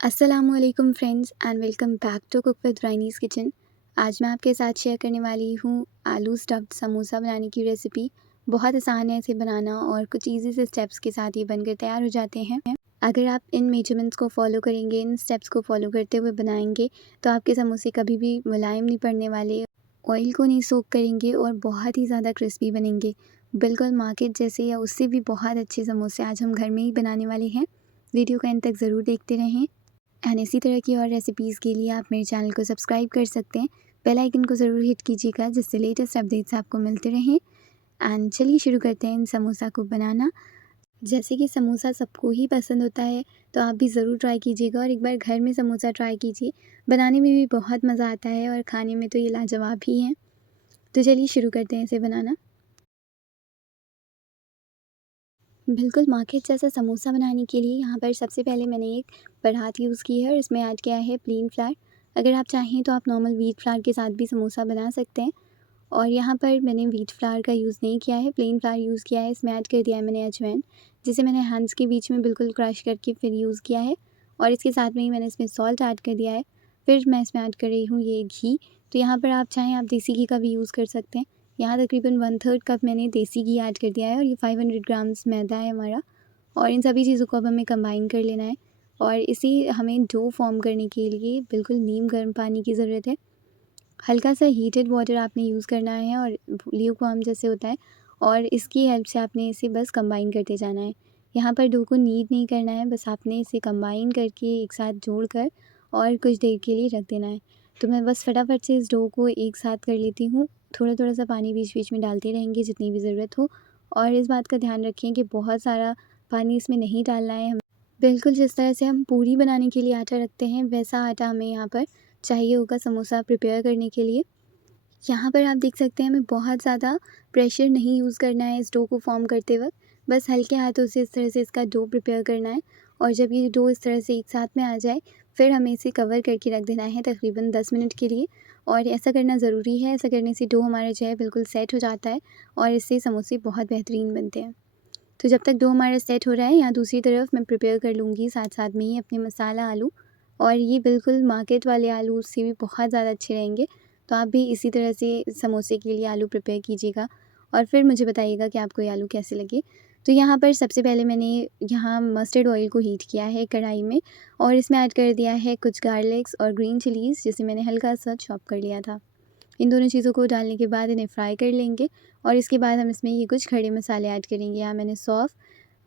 अस्सलामुअलैकुम friends and welcome back to cook with Raini's kitchen. आज मैं आपके साथ शेयर करने वाली हूँ आलू स्टफ्ड समोसा बनाने की रेसिपी। बहुत आसान है इसे बनाना और कुछ इजी से स्टेप्स के साथ ये बनकर तैयार हो जाते हैं। अगर आप इन मेजरमेंट्स को फॉलो करेंगे, इन स्टेप्स को फॉलो करते हुए बनाएंगे तो आपके समोसे कभी भी मुलायम नहीं पड़ने वाले, ऑयल को नहीं सोक करेंगे और बहुत ही ज़्यादा क्रिस्पी बनेंगे। बिल्कुल मार्केट जैसे या उससे भी बहुत अच्छे समोसे आज हम घर में ही बनाने वाले हैं। वीडियो का एंड तक ज़रूर देखते रहें एंड इसी तरह की और रेसिपीज़ के लिए आप मेरे चैनल को सब्सक्राइब कर सकते हैं। बेल आइकन को ज़रूर हिट कीजिएगा जिससे लेटेस्ट अपडेट्स आपको मिलते रहें। एंड चलिए शुरू करते हैं इन समोसा को बनाना। जैसे कि समोसा सबको ही पसंद होता है तो आप भी ज़रूर ट्राई कीजिएगा और एक बार घर में समोसा ट्राई कीजिए। बनाने में भी बहुत मज़ा आता है और खाने में तो ये लाजवाब ही हैं। तो चलिए शुरू करते हैं इसे बनाना। बिल्कुल मार्केट जैसा समोसा बनाने के लिए यहाँ पर सबसे पहले मैंने एक परात यूज़ की है और इसमें ऐड किया है प्लेन फ्लावर। अगर आप चाहें तो आप नॉर्मल व्हीट फ्लावर के साथ भी समोसा बना सकते हैं। और यहाँ पर मैंने व्हीट फ्लावर का यूज़ नहीं किया है, प्लेन फ्लावर यूज़ किया है। इसमें ऐड कर दिया है मैंने अजवाइन, जिसे मैंने हैंड्स के बीच में बिल्कुल क्रश करके फिर यूज़ किया है। और इसके साथ में ही मैंने इसमें सॉल्ट ऐड कर दिया है। फिर मैं इसमें ऐड कर रही हूँ ये घी। तो यहाँ पर आप चाहें आप देसी घी का भी यूज़ कर सकते हैं। यहाँ तकरीबन 1/3 कप मैंने देसी घी ऐड कर दिया है और ये 500 ग्राम्स मैदा है हमारा। और इन सभी चीज़ों को अब हमें कंबाइन कर लेना है और इसी हमें डो फॉर्म करने के लिए बिल्कुल नीम गर्म पानी की ज़रूरत है। हल्का सा हीटेड वाटर आपने यूज़ करना है और ल्यूकवार्म जैसे होता है, और इसकी हेल्प से आपने इसे बस कंबाइन करते जाना है। यहाँ पर डो को नीड नहीं करना है, बस आपने इसे कंबाइन करके एक साथ जोड़कर और कुछ देर के लिए रख देना है। तो मैं बस फटाफट से इस डो को एक साथ कर लेती हूँ। थोड़ा थोड़ा सा पानी बीच बीच में डालते रहेंगे जितनी भी ज़रूरत हो। और इस बात का ध्यान रखें कि बहुत सारा पानी इसमें नहीं डालना है हमें। बिल्कुल जिस तरह से हम पूरी बनाने के लिए आटा रखते हैं वैसा आटा हमें यहाँ पर चाहिए होगा समोसा प्रिपेयर करने के लिए। यहाँ पर आप देख सकते हैं हमें बहुत ज़्यादा प्रेशर नहीं यूज़ करना है इस डो को फॉर्म करते वक्त। बस हल्के हाथों से इस तरह से इसका डो प्रिपेयर करना है। और जब ये डो इस तरह से एक साथ में आ जाए फिर हमें इसे कवर करके रख देना है तकरीबन 10 मिनट के लिए। और ऐसा करना ज़रूरी है, ऐसा करने से डो हमारा जो है बिल्कुल सेट हो जाता है और इससे समोसे बहुत बेहतरीन बनते हैं। तो जब तक डो हमारा सेट हो रहा है यहाँ दूसरी तरफ मैं प्रिपेयर कर लूँगी साथ साथ में ही अपने मसाला आलू। और ये बिल्कुल मार्केट वाले आलू से भी बहुत ज़्यादा अच्छे रहेंगे। तो आप भी इसी तरह से समोसे के लिए आलू प्रिपेयर कीजिएगा और फिर मुझे बताइएगा कि आपको ये आलू कैसे लगे। तो यहाँ पर सबसे पहले मैंने यहाँ मस्टर्ड ऑयल को हीट किया है कढ़ाई में और इसमें ऐड कर दिया है कुछ गार्लिक्स और ग्रीन चिलीज़ जिसे मैंने हल्का सा चॉप कर लिया था। इन दोनों चीज़ों को डालने के बाद इन्हें फ्राई कर लेंगे और इसके बाद हम इसमें ये कुछ खड़े मसाले ऐड करेंगे। यहाँ मैंने सौंफ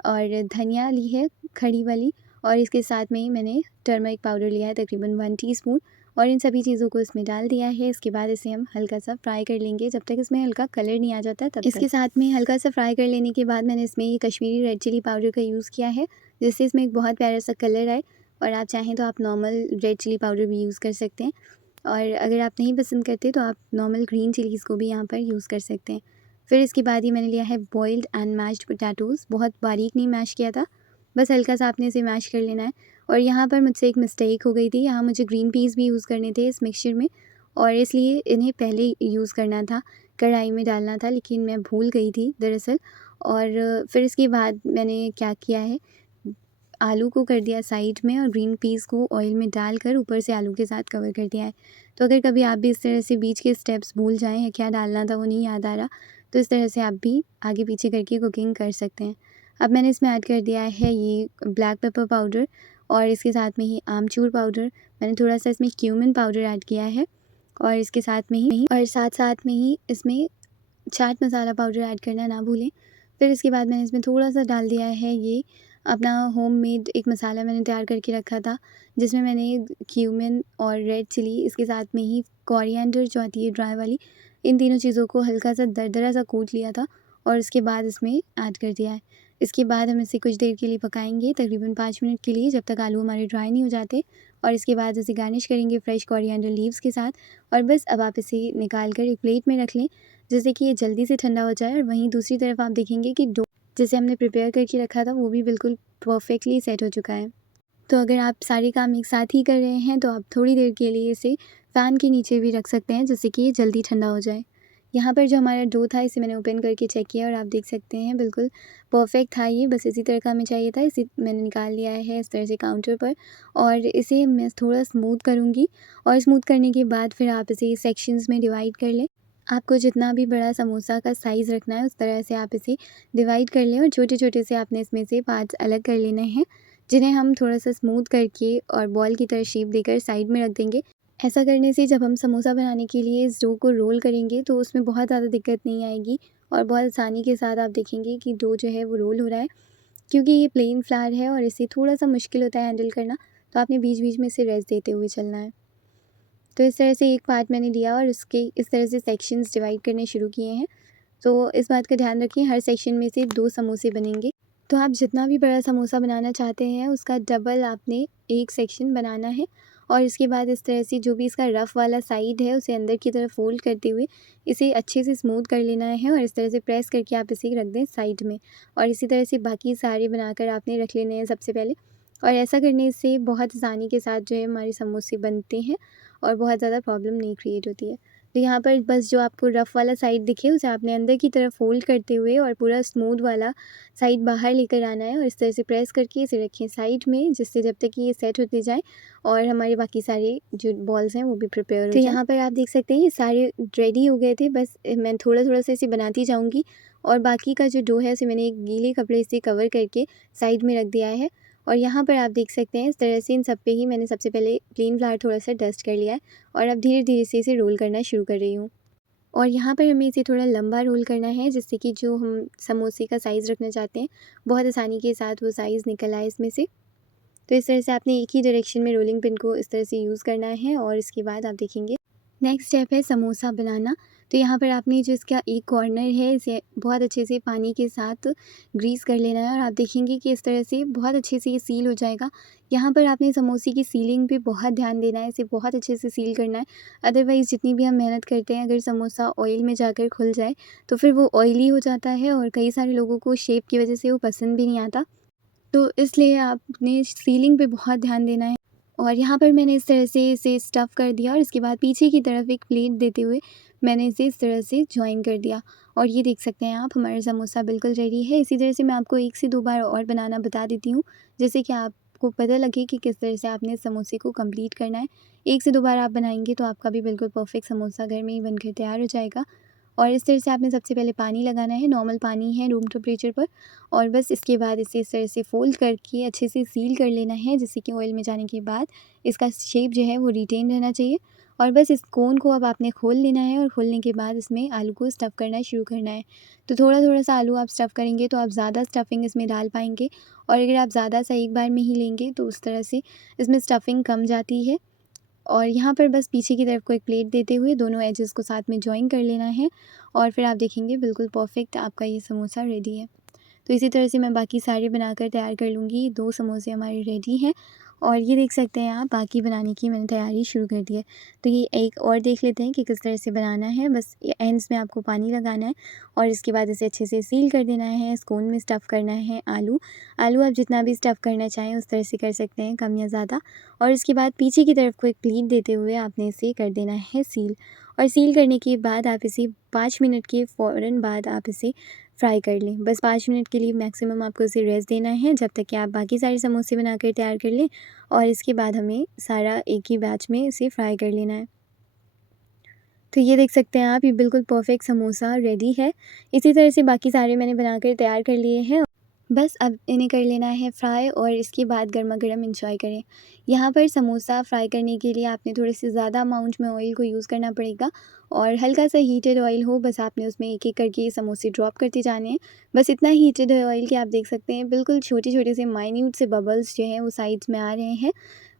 और धनिया ली है खड़ी वाली, और इसके साथ में ही मैंने टर्मरिक पाउडर लिया है तकरीबन 1 टीस्पून, और इन सभी चीज़ों को इसमें डाल दिया है। इसके बाद इसे हम हल्का सा फ्राई कर लेंगे जब तक इसमें हल्का कलर नहीं आ जाता तब इसके साथ में हल्का सा फ्राई कर लेने के बाद मैंने इसमें ये कश्मीरी रेड चिली पाउडर का यूज़ किया है जिससे इसमें एक बहुत प्यारा सा कलर आए। और आप चाहें तो आप नॉर्मल रेड चिली पाउडर भी यूज़ कर सकते हैं, और अगर आप नहीं पसंद करते तो आप नॉर्मल ग्रीन चिलीज़ को भी यहाँ पर यूज़ कर सकते हैं। फिर इसके बाद ये मैंने लिया है बॉइल्ड एंड मैश्ड पोटैटोज़। बहुत बारीक नहीं मैश किया था, बस हल्का सा आपने इसे मैश कर लेना है। और यहाँ पर मुझसे एक मिस्टेक हो गई थी, यहाँ मुझे ग्रीन पीस भी यूज़ करने थे इस मिक्सचर में और इसलिए इन्हें पहले यूज़ करना था, कढ़ाई में डालना था, लेकिन मैं भूल गई थी दरअसल। और फिर इसके बाद मैंने क्या किया है, आलू को कर दिया साइड में और ग्रीन पीस को ऑयल में डालकर ऊपर से आलू के साथ कवर कर दिया है। तो अगर कभी आप भी इस तरह से बीच के स्टेप्स भूल जाएँ या क्या डालना था वो नहीं याद आ रहा, तो इस तरह से आप भी आगे पीछे करके कुकिंग कर सकते हैं। अब मैंने इसमें ऐड कर दिया है ये ब्लैक पेपर पाउडर और इसके साथ में ही आमचूर पाउडर। मैंने थोड़ा सा इसमें क्यूमिन पाउडर ऐड किया है और इसके साथ में ही साथ में ही इसमें चाट मसाला पाउडर ऐड करना ना भूलें। फिर इसके बाद मैंने इसमें थोड़ा-सा डाल दिया है ये अपना होममेड एक मसाला मैंने तैयार करके रखा था, जिसमें मैंने क्यूमिन और रेड चिली, इसके साथ में ही कोरिएंडर जो आती है ड्राई वाली, इन तीनों चीज़ों को हल्का सा दरदरा सा कूट लिया था और उसके बाद इसमें ऐड कर दिया है। इसके बाद हम इसे कुछ देर के लिए पकाएँगे, तकरीबन 5 मिनट के लिए, जब तक आलू हमारे ड्राई नहीं हो जाते। और इसके बाद इसे गार्निश करेंगे फ्रेश कोरिएंडर लीव्स के साथ। और बस अब आप इसे निकाल कर एक प्लेट में रख लें जिससे कि ये जल्दी से ठंडा हो जाए। और वहीं दूसरी तरफ आप देखेंगे कि डो जिसे हमने प्रिपेयर करके रखा था वो भी बिल्कुल परफेक्टली सेट हो चुका है। तो अगर आप सारे काम एक साथ ही कर रहे हैं तो आप थोड़ी देर के लिए इसे फ़ैन के नीचे भी रख सकते हैं जिससे कि ये जल्दी ठंडा हो जाए। यहाँ पर जो हमारा डो था इसे मैंने ओपन करके चेक किया और आप देख सकते हैं बिल्कुल परफेक्ट था ये, बस इसी तरह का हमें चाहिए था। इसे मैंने निकाल लिया है इस तरह से काउंटर पर और इसे मैं थोड़ा स्मूथ करूँगी और स्मूथ करने के बाद फिर आप इसे सेक्शंस में डिवाइड कर लें। आपको जितना भी बड़ा समोसा का साइज़ रखना है उस तरह से आप इसे डिवाइड कर लें और छोटे-छोटे से आपने इसमें से पार्ट्स अलग कर लेने हैं, जिन्हें हम थोड़ा-सा स्मूथ करके और बॉल की तरह शेप देकर साइड में रख देंगे। ऐसा करने से जब हम समोसा बनाने के लिए इस डो को रोल करेंगे तो उसमें बहुत ज़्यादा दिक्कत नहीं आएगी और बहुत आसानी के साथ आप देखेंगे कि डो जो है वो रोल हो रहा है। क्योंकि ये प्लेन फ्लावर है और इसे थोड़ा-सा मुश्किल होता है हैंडल करना, तो आपने बीच-बीच में इसे रेस्ट देते हुए चलना है। तो इस तरह से एक पार्ट मैंने लिया और उसके इस तरह से सेक्शंस डिवाइड करने शुरू किए हैं। तो इस बात का ध्यान रखें, हर सेक्शन में से 2 समोसे बनेंगे। तो आप जितना भी बड़ा समोसा बनाना चाहते हैं उसका डबल आपने एक सेक्शन बनाना है और इसके बाद इस तरह से जो भी इसका रफ़ वाला साइड है उसे अंदर की तरफ फ़ोल्ड करते हुए इसे अच्छे से स्मूथ कर लेना है और इस तरह से प्रेस करके आप इसे रख दें साइड में। और इसी तरह से बाकी सारे बनाकर आपने रख लेने हैं सबसे पहले। और ऐसा करने से बहुत आसानी के साथ जो है हमारे समोसे बनते हैं और बहुत ज़्यादा प्रॉब्लम नहीं क्रिएट होती है। तो यहाँ पर बस जो आपको रफ़ वाला साइड दिखे उसे आपने अंदर की तरफ फ़ोल्ड करते हुए और पूरा स्मूथ वाला साइड बाहर लेकर आना है और इस तरह से प्रेस करके इसे रखें साइड में, जिससे जब तक कि ये सेट होते जाए और हमारे बाकी सारे जो बॉल्स हैं वो भी प्रिपेयर हो जाए। तो यहाँ पर आप देख सकते हैं ये सारे रेडी हो गए थे, बस मैं थोड़ा-थोड़ा सा इसे बनाती जाऊँगी और बाकी का जो डो है उसे मैंने एक गीले कपड़े से कवर करके साइड में रख दिया है। और यहाँ पर आप देख सकते हैं इस तरह से इन सब पे ही मैंने सबसे पहले प्लेन फ्लावर थोड़ा-सा डस्ट कर लिया है और अब धीरे-धीरे से इसे रोल करना शुरू कर रही हूँ। और यहाँ पर हमें इसे थोड़ा लंबा रोल करना है, जिससे कि जो हम समोसे का साइज़ रखना चाहते हैं बहुत आसानी के साथ वो साइज़ निकल आए इसमें से। तो इस तरह से आपने एक ही डायरेक्शन में रोलिंग पिन को इस तरह से यूज़ करना है और इसके बाद आप देखेंगे नेक्स्ट स्टेप है समोसा बनाना। तो यहाँ पर आपने जो इसका एक कॉर्नर है इसे बहुत अच्छे से पानी के साथ ग्रीस कर लेना है और आप देखेंगे कि इस तरह से बहुत अच्छे से ये सील हो जाएगा। यहाँ पर आपने समोसे की सीलिंग पे बहुत ध्यान देना है, इसे बहुत अच्छे से सील करना है। अदरवाइज़ जितनी भी हम मेहनत करते हैं अगर समोसा ऑयल में जाकर खुल जाए तो फिर वो ऑयली हो जाता है और कई सारे लोगों को शेप की वजह से वो पसंद भी नहीं आता। तो इसलिए आपने सीलिंग पे बहुत ध्यान देना है। और यहाँ पर मैंने इस तरह से इसे स्टफ़ कर दिया और इसके बाद पीछे की तरफ एक प्लेट देते हुए मैंने इसे इस तरह से जॉइन कर दिया और ये देख सकते हैं आप हमारा समोसा बिल्कुल रेडी है। इसी तरह से मैं आपको 1 से 2 बार और बनाना बता देती हूँ, जिससे कि आपको पता लगे कि किस तरह से आपने समोसे को कंप्लीट करना है। 1 से 2 बार आप बनाएँगे तो आपका भी बिल्कुल परफ़ेक्ट समोसा घर में ही बनकर तैयार हो जाएगा। और इस तरह से आपने सबसे पहले पानी लगाना है, नॉर्मल पानी है रूम टेम्परेचर पर और बस इसके बाद इसे इस तरह से फ़ोल्ड करके अच्छे से सील कर लेना है, जिससे कि ऑयल में जाने के बाद इसका शेप जो है वो रिटेन रहना चाहिए। और बस इस कोन को अब आपने खोल लेना है और खोलने के बाद इसमें आलू को स्टफ़ करना शुरू करना है। तो थोड़ा-थोड़ा सा आलू आप स्टफ़ करेंगे तो आप ज़्यादा स्टफ़िंग इसमें डाल पाएँगे और अगर आप ज़्यादा सा एक बार में ही लेंगे तो उस तरह से इसमें स्टफ़िंग कम जाती है। और यहाँ पर बस पीछे की तरफ को एक प्लेट देते हुए दोनों एजेस को साथ में जॉइन कर लेना है और फिर आप देखेंगे बिल्कुल परफेक्ट आपका ये समोसा रेडी है। तो इसी तरह से मैं बाकी सारे बनाकर तैयार कर लूँगी। 2 समोसे हमारे रेडी हैं और ये देख सकते हैं आप बाकी बनाने की मैंने तैयारी शुरू कर दी है। तो ये एक और देख लेते हैं कि किस तरह से बनाना है। बस ये एंड्स में आपको पानी लगाना है और इसके बाद इसे अच्छे से सील कर देना है। इस कोन में स्टफ़ करना है आलू। आलू आप जितना भी स्टफ़ करना चाहें उस तरह से कर सकते हैं, कम या ज़्यादा। और इसके बाद पीछे की तरफ को एक प्लीट देते हुए आपने इसे कर देना है सील। और सील करने के बाद आप इसे 5 मिनट के फ़ौरन बाद आप इसे फ्राई कर लें। बस 5 मिनट के लिए मैक्सिमम आपको इसे रेस्ट देना है, जब तक कि आप बाकी सारे समोसे बनाकर तैयार कर लें और इसके बाद हमें सारा एक ही बैच में इसे फ्राई कर लेना है। तो ये देख सकते हैं आप, ये बिल्कुल परफेक्ट समोसा रेडी है। इसी तरह से बाकी सारे मैंने बनाकर तैयार कर लिए हैं। बस अब इन्हें कर लेना है फ्राई और इसके बाद गरमा-गरम एंजॉय करें। यहाँ पर समोसा फ्राई करने के लिए आपने थोड़े से ज़्यादा अमाउंट में ऑयल को यूज़ करना पड़ेगा और हल्का सा हीटेड ऑयल हो, बस आपने उसमें एक-एक करके समोसे ड्रॉप करते जाने हैं। बस इतना हीटेड है ऑयल कि आप देख सकते हैं बिल्कुल छोटे-छोटे से माइन्यूट से बबल्स जो हैं वो साइड्स में आ रहे हैं।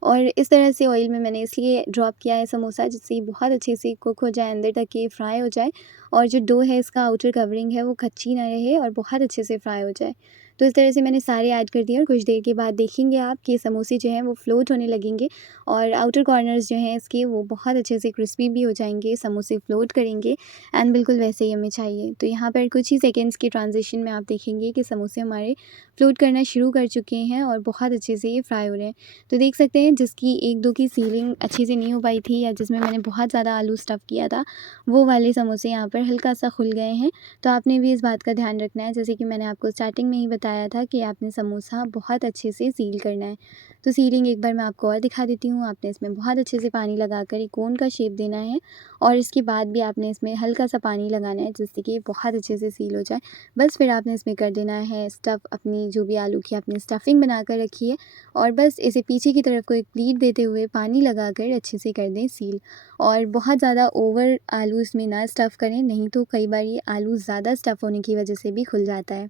और इस तरह से ऑयल में मैंने इसलिए ड्रॉप किया है समोसा, जिससे ये बहुत अच्छे से कुक हो जाए, अंदर तक ये फ्राई हो जाए और जो डो है इसका आउटर कवरिंग है वो कच्ची ना रहे और बहुत अच्छे से फ्राई हो जाए। तो इस तरह से मैंने सारे ऐड कर दिए और कुछ देर के बाद देखेंगे आप कि समोसे जो हैं वो फ्लोट होने लगेंगे और आउटर कॉर्नर्स जो हैं इसके वो बहुत अच्छे से क्रिस्पी भी हो जाएंगे। समोसे से फ्लोट करेंगे एंड बिल्कुल वैसे ही हमें चाहिए। तो यहाँ पर कुछ ही सेकंड्स के ट्रांजिशन में आप देखेंगे कि समोसे हमारे फ्लोट करना शुरू कर चुके हैं और बहुत अच्छे से ये फ्राई हो रहे हैं। तो देख सकते हैं जिसकी 1-2 की सीलिंग अच्छे से नहीं हो पाई थी या जिसमें मैंने बहुत ज़्यादा आलू स्टफ़ किया था, वो वाले समोसे यहाँ पर हल्का सा खुल गए हैं। तो आपने भी इस बात का ध्यान रखना है, जैसे कि मैंने आपको स्टार्टिंग में ही बताया था कि आपने समोसा बहुत अच्छे से सील करना है। तो सीलिंग एक बार मैं आपको और दिखा देती हूँ। आपने इसमें बहुत अच्छे से पानी लगाकर एक कोन का शेप देना है और इसके बाद भी आपने इसमें हल्का सा पानी लगाना है जिससे कि ये बहुत अच्छे से सील हो जाए। बस फिर आपने इसमें कर देना है स्टफ़, अपनी जो भी आलू की आपने स्टफ़िंग बनाकर रखी है और बस इसे पीछे की तरफ को एक प्लीट देते हुए पानी लगाकर अच्छे से कर दें सील। और बहुत ज़्यादा ओवर आलू इसमें ना स्टफ़ करें, नहीं तो कई बार ये आलू ज़्यादा स्टफ़ होने की वजह से भी खुल जाता है।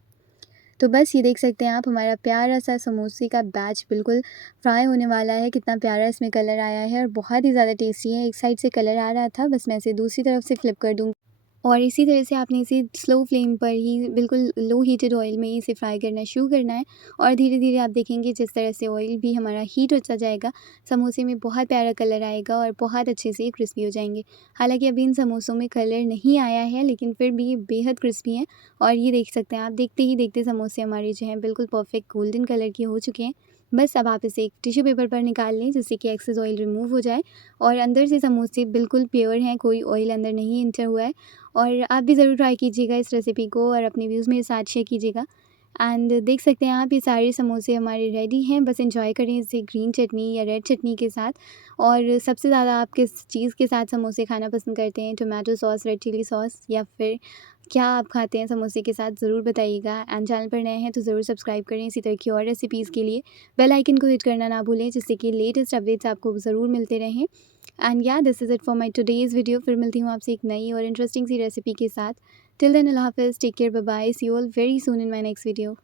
तो बस ये देख सकते हैं आप, हमारा प्यारा सा समोसे का बैच बिल्कुल फ्राई होने वाला है। कितना प्यारा इसमें कलर आया है और बहुत ही ज़्यादा टेस्टी है। एक साइड से कलर आ रहा था, बस मैं इसे दूसरी तरफ से फ्लिप कर दूँगी और इसी तरह से आपने इसे स्लो फ्लेम पर ही बिल्कुल लो हीटेड ऑयल में ही इसे फ्राई करना शुरू करना है और धीरे-धीरे आप देखेंगे जिस तरह से ऑयल भी हमारा हीट होता जाएगा, समोसे में बहुत प्यारा कलर आएगा और बहुत अच्छे से क्रिस्पी हो जाएंगे। हालांकि अभी इन समोसों में कलर नहीं आया है, लेकिन फिर भी ये बेहद क्रिस्पी हैं और ये देख सकते हैं आप, देखते ही देखते समोसे हमारे जो हैं बिल्कुल परफेक्ट गोल्डन कलर के हो चुके हैं। बस अब आप इसे एक टिश्यू पेपर पर निकाल लें जिससे कि एक्सेस ऑयल रिमूव हो जाए और अंदर से समोसे बिल्कुल प्योर हैं, कोई ऑयल अंदर नहीं इंटर हुआ है। और आप भी ज़रूर ट्राई कीजिएगा इस रेसिपी को और अपने व्यूज़ मेरे साथ शेयर कीजिएगा। एंड देख सकते हैं आप, ये सारे समोसे हमारे रेडी हैं। बस एंजॉय करें इसे ग्रीन चटनी या रेड चटनी के साथ। और सबसे ज़्यादा आप किस चीज़ के साथ समोसे खाना पसंद करते हैं? Tomato sauce, red chilli sauce, या फिर क्या आप खाते हैं समोसे के साथ? ज़रूर बताइएगा। एंड चैनल पर नए हैं तो ज़रूर सब्सक्राइब करें इसी तरह की और रेसिपीज़ के लिए। बेल आइकन को हिट करना ना भूलें जिससे कि लेटेस्ट अपडेट्स आपको ज़रूर मिलते रहें। एंड या this is it for my today's video. फिर मिलती हूँ आपसे एक नई और इंटरेस्टिंग सी रेसिपी के साथ। टिल देन अल्लाह हाफ़िज़, take care, bye bye, see you all very soon in my next video.